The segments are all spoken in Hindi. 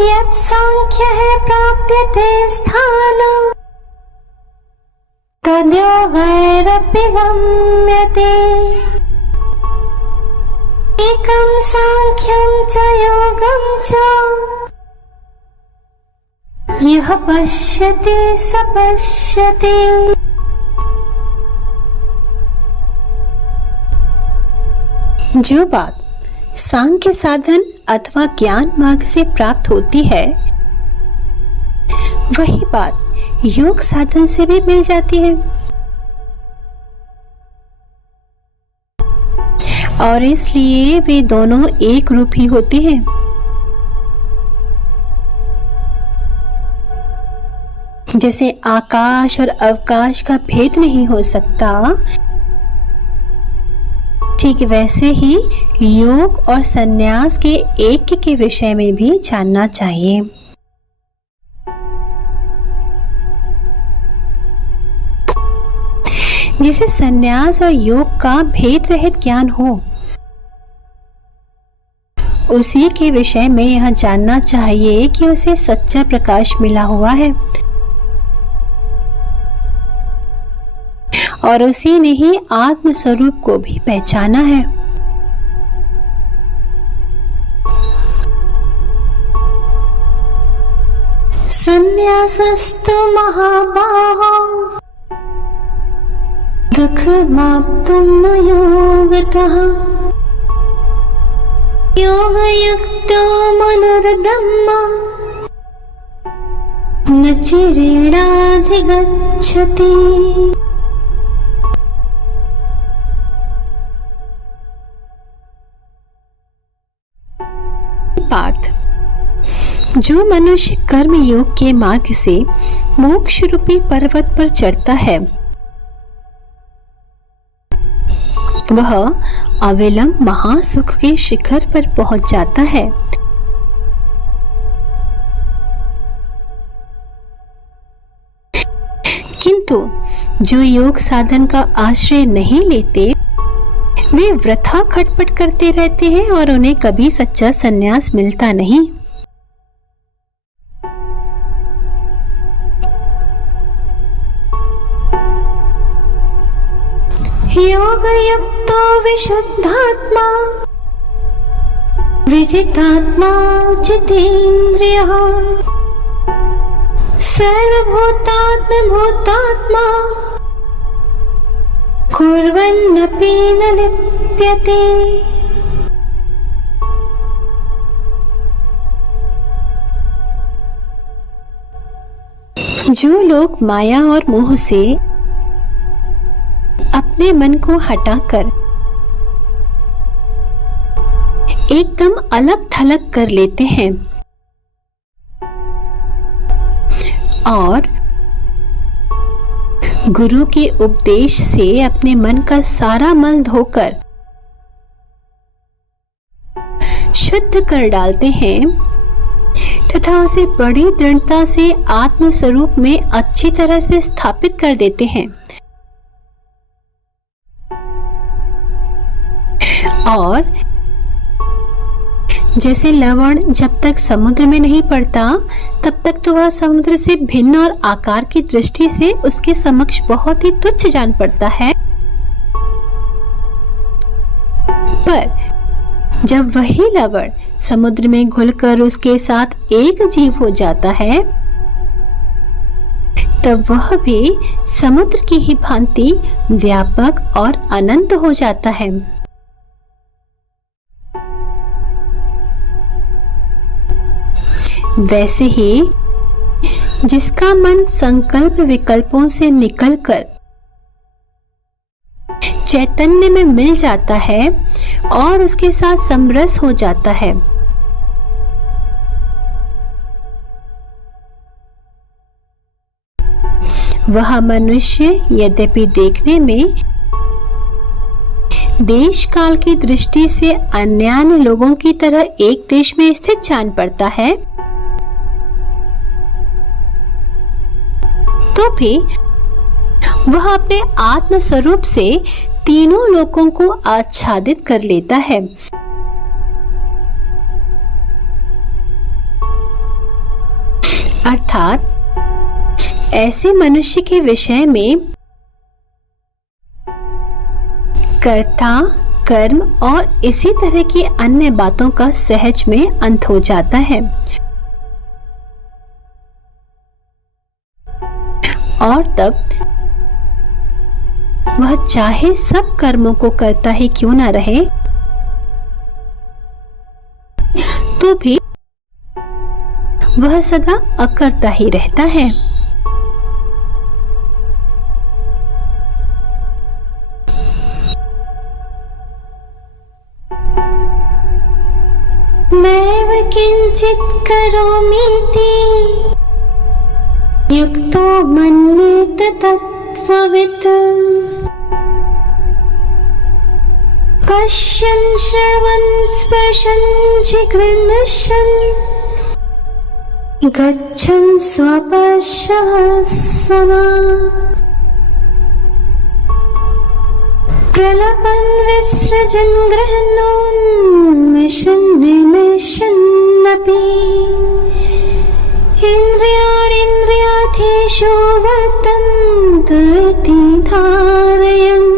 यत् सांख्यः प्राप्यते स्थानं तद्योगैरपि गम्यते। एकं सांख्यं च योगं च यः पश्यति स पश्यति। जो बात सांख्य साधन अथवा ज्ञान मार्ग से प्राप्त होती है, वही बात योग साधन से भी मिल जाती है। और इसलिए वे दोनों एक रूप ही होते हैं। जैसे आकाश और अवकाश का भेद नहीं हो सकता, ठीक वैसे ही योग और संन्यास के ऐक्य के विषय में भी जानना चाहिए। जिसे संन्यास और योग का भेद रहित ज्ञान हो, उसी के विषय में यह जानना चाहिए कि उसे सच्चा प्रकाश मिला हुआ है और उसी ने ही आत्म स्वरूप को भी पहचाना है। संन्यासस्तु महाबाहो दुःखमाप्तुं न योगतः। योगयुक्तो मनुर्ब्रह्म न चिरेणाधिगच्छति। पार्थ, जो मनुष्य कर्म योग के मार्ग से मोक्ष रूपी पर्वत पर चढ़ता है, वह अविलंब महासुख के शिखर पर पहुंच जाता है। किंतु जो योग साधन का आश्रय नहीं लेते, वे वृथा खटपट करते रहते हैं और उन्हें कभी सच्चा संन्यास मिलता नहीं। योगयुक्तो विशुद्धात्मा विजितात्मा जितेन्द्रियः सर्वभूतात्मभूतात्मा कुर्वन्नपि न लिप्यते। जो लोग माया और मोह से अपने मन को हटाकर एकदम अलग थलग कर लेते हैं और गुरु के उपदेश से अपने मन का सारा मल धोकर शुद्ध कर डालते हैं तथा उसे बड़ी दृढ़ता से आत्म स्वरूप में अच्छी तरह से स्थापित कर देते हैं, और जैसे लवण जब तक समुद्र में नहीं पड़ता तब तक तो वह समुद्र से भिन्न और आकार की दृष्टि से उसके समक्ष बहुत ही तुच्छ जान पड़ता है, पर जब वही लवण समुद्र में घुलकर उसके साथ एक जीव हो जाता है, तब वह भी समुद्र की ही भांति व्यापक और अनंत हो जाता है। वैसे ही जिसका मन संकल्प विकल्पों से निकलकर चैतन्य में मिल जाता है और उसके साथ समरस हो जाता है, वह मनुष्य यद्यपि देखने में देश काल की दृष्टि से अन्य लोगों की तरह एक देश में स्थित जान पड़ता है, तो भी वह अपने आत्म स्वरूप से तीनों लोकों को आच्छादित कर लेता है। अर्थात ऐसे मनुष्य के विषय में कर्ता, कर्म और इसी तरह की अन्य बातों का सहज में अंत हो जाता है और तब वह चाहे सब कर्मों को करता ही क्यों ना रहे, तो भी वह सदा अकर्ता ही रहता है। नैव किंचित् करोमीति युक्तो मन्येत तत्त्ववित् पश्यन् श्रवन् स्पर्शन् जिघ्रन्नशन् गच्छन् स्वपश्यः सदा प्रलपन् विसृजन् गृह्णोन्मिषन् विमिषन्नपि इन्द्रियाणीन्द्रियार्थेषु वर्तन्त इति धारयन्।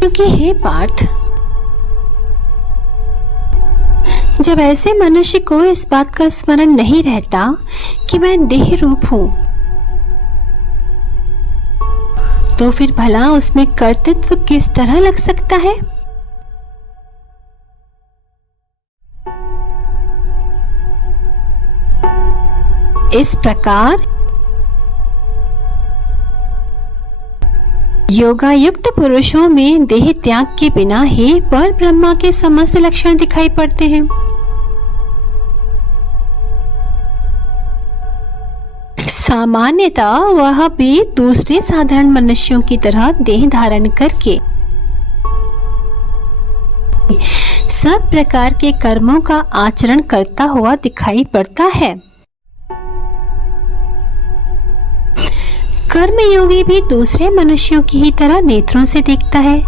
क्योंकि हे पार्थ, जब ऐसे मनुष्य को इस बात का स्मरण नहीं रहता कि मैं देह रूप हूं, तो फिर भला उसमें कर्तृत्व किस तरह लग सकता है? इस प्रकार योगायुक्त पुरुषों में देह त्याग के बिना ही पर ब्रह्मा के समस्त लक्षण दिखाई पड़ते हैं। सामान्यतः वह भी दूसरे साधारण मनुष्यों की तरह देह धारण करके सब प्रकार के कर्मों का आचरण करता हुआ दिखाई पड़ता है। कर्मयोगी भी दूसरे मनुष्यों की ही तरह नेत्रों से देखता है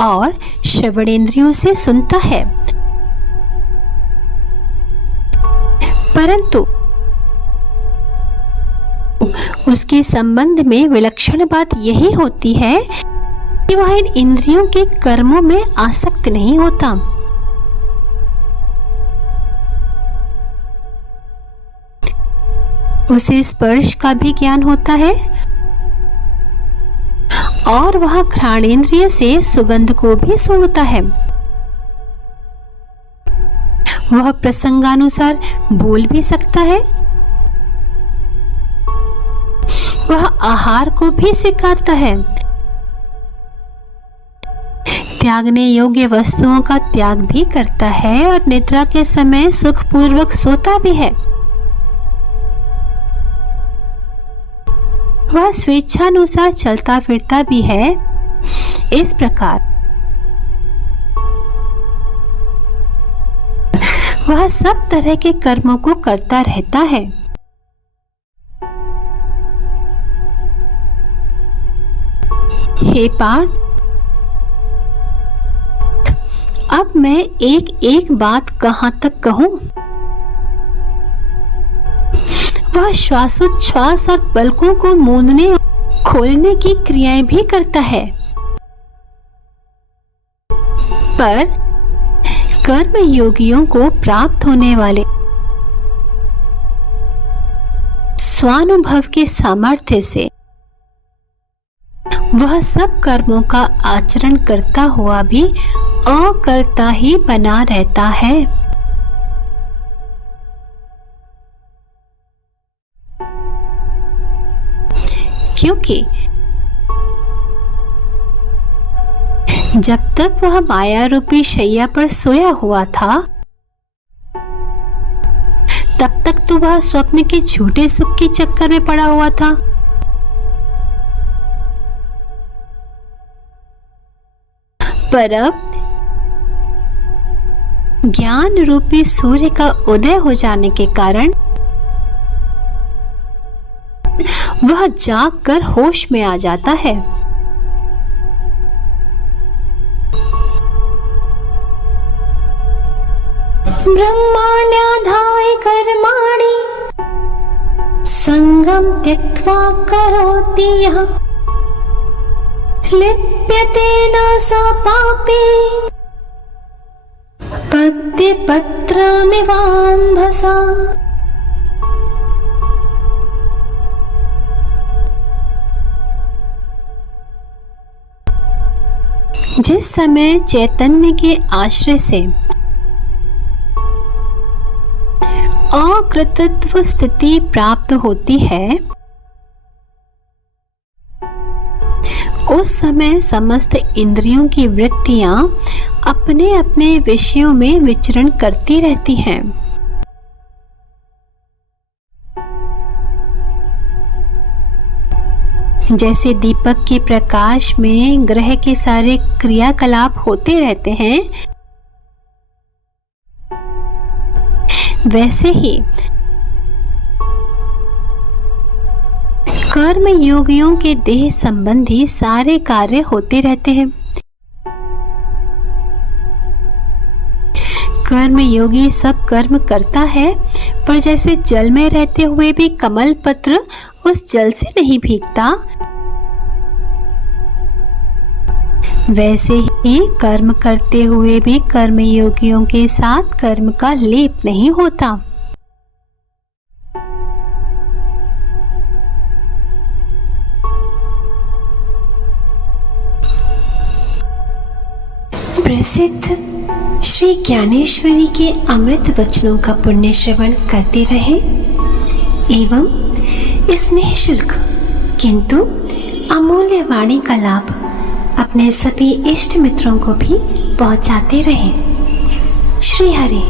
और श्रवणेंद्रियों से सुनता है, परंतु उसके संबंध में विलक्षण बात यही होती है कि वह इन इंद्रियों के कर्मों में आसक्त नहीं होता। उसे स्पर्श का भी ज्ञान होता है और वह घ्राणेंद्रिय से सुगंध को भी सूंघता है। वह प्रसंगानुसार बोल भी सकता है, वह आहार को भी स्वीकारता है, त्यागने योग्य वस्तुओं का त्याग भी करता है और निद्रा के समय सुखपूर्वक सोता भी है। वह स्वेच्छानुसार चलता फिरता भी है। इस प्रकार वह सब तरह के कर्मों को करता रहता है। हे पार्थ, अब मैं एक एक बात कहां तक कहूं? वह श्वासोच्छ्वास और पलकों को मूंदने और खोलने की क्रियाएं भी करता है, पर कर्म योगियों को प्राप्त होने वाले स्वानुभव के सामर्थ्य से वह सब कर्मों का आचरण करता हुआ भी अकर्ता ही बना रहता है। क्योंकि जब तक वह माया रूपी शैया पर सोया हुआ था, तब तक तो वह स्वप्न के झूठे सुख के चक्कर में पड़ा हुआ था। पर अब ज्ञान रूपी सूर्य का उदय हो जाने के कारण वह जागकर होश में आ जाता है। ब्रह्माण्याधाय कर्माणि संगम त्यक्त्वा करोति यः लिप्यते न स पापी पद्यपत्रमिवाम्भसा। जिस समय चैतन्य के आश्रय से अकृतत्व स्थिति प्राप्त होती है, उस समय समस्त इंद्रियों की वृत्तियां अपने अपने विषयों में विचरण करती रहती हैं। जैसे दीपक के प्रकाश में ग्रह के सारे क्रियाकलाप होते रहते हैं, वैसे ही कर्म योगियों के देह संबंधी सारे कार्य होते रहते हैं। कर्म योगी सब कर्म करता है, पर जैसे जल में रहते हुए भी कमल पत्र उस जल से नहीं भीगता, वैसे ही कर्म करते हुए भी कर्म योगियों के साथ कर्म का लेप नहीं होता। प्रसिद्ध श्री ज्ञानेश्वरी के अमृत वचनों का पुण्य श्रवण करते रहें एवं इस निःशुल्क किंतु अमूल्य वाणी का लाभ अपने सभी इष्ट मित्रों को भी पहुंचाते रहें। श्री हरि।